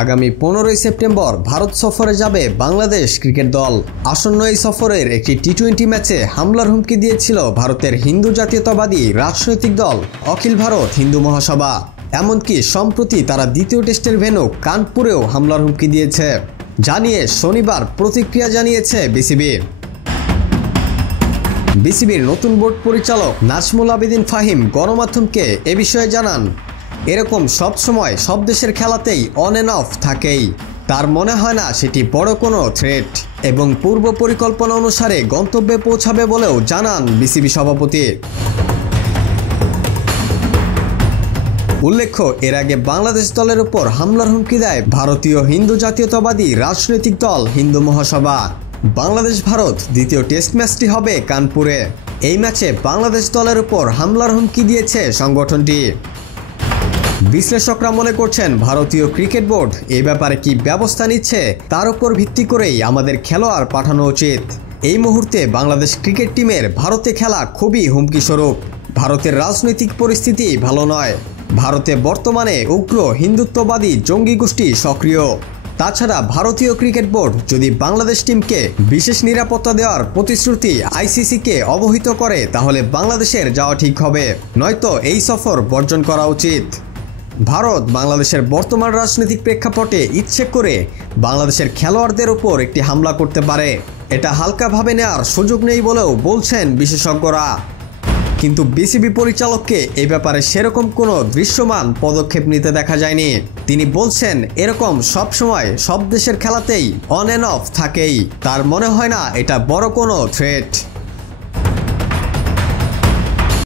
আগামী 15ই সেপ্টেম্বর ভারত সফরে যাবে বাংলাদেশ ক্রিকেট দল। আসন্ন এই সফরের একটি টি-20 ম্যাচে হামলার হুমকি দিয়েছিল ভারতের হিন্দু জাতীয়তাবাদী রাজনৈতিক দল অখিল ভারত হিন্দু মহাসভা। এমনকি সম্প্রতি তারা দ্বিতীয় টেস্টের ভেন্যু কানপুরেও হামলার হুমকি দিয়েছে জানিয়ে শনিবার প্রতিক্রিয়া জানিয়েছে বিসিবির নতুন বোর্ড পরিচালক নাজমুল আবেদিন ফাহিম গণমাধ্যমকে এ বিষয়ে জানান, এরকম সব সময় সব দেশের খেলাতেই অন অ্যান্ড অফ থাকেই। তার মনে হয় না সেটি বড় কোনো থ্রেট এবং পূর্ব পরিকল্পনা অনুসারে গন্তব্যে পৌঁছাবে বলেও জানান বিসিবি সভাপতি। উল্লেখ্য, এর আগে বাংলাদেশ দলের উপর হামলার হুমকি দেয় ভারতীয় হিন্দু জাতীয়তাবাদী রাজনৈতিক দল হিন্দু মহাসভা। বাংলাদেশ ভারত দ্বিতীয় টেস্ট ম্যাচটি হবে কানপুরে। এই ম্যাচে বাংলাদেশ দলের উপর হামলার হুমকি দিয়েছে সংগঠনটি। বিশ্লেষকরা মনে করছেন ভারতীয় ক্রিকেট বোর্ড এই ব্যাপারে কি ব্যবস্থা নিচ্ছে তার উপর ভিত্তি করেই আমাদের খেলোয়াড় পাঠানো উচিত। এই মুহূর্তে বাংলাদেশ ক্রিকেট টিমের ভারতে খেলা খুবই হুমকিস্বরূপ। ভারতের রাজনৈতিক পরিস্থিতি ভালো নয়। ভারতে বর্তমানে উগ্র হিন্দুত্ববাদী জঙ্গি গোষ্ঠী সক্রিয়। তাছাড়া ভারতীয় ক্রিকেট বোর্ড যদি বাংলাদেশ টিমকে বিশেষ নিরাপত্তা দেওয়ার প্রতিশ্রুতি আইসিসিকে অবহিত করে তাহলে বাংলাদেশের যাওয়া ঠিক হবে, নয়তো এই সফর বর্জন করা উচিত। ভারত বাংলাদেশের বর্তমান রাজনৈতিক প্রেক্ষাপটে ইচ্ছে করে বাংলাদেশের খেলোয়াড়দের উপর একটি হামলা করতে পারে, এটা হালকাভাবে নেওয়ার সুযোগ নেই বলেও বলছেন বিশেষজ্ঞরা। কিন্তু বিসিবি পরিচালককে এই ব্যাপারে সেরকম কোনো দৃশ্যমান পদক্ষেপ নিতে দেখা যায়নি। তিনি বলছেন এরকম সব সময় সব দেশের খেলাতেই অন অ্যান্ড অফ থাকেই। তার মনে হয় না এটা বড় কোনো থ্রেট।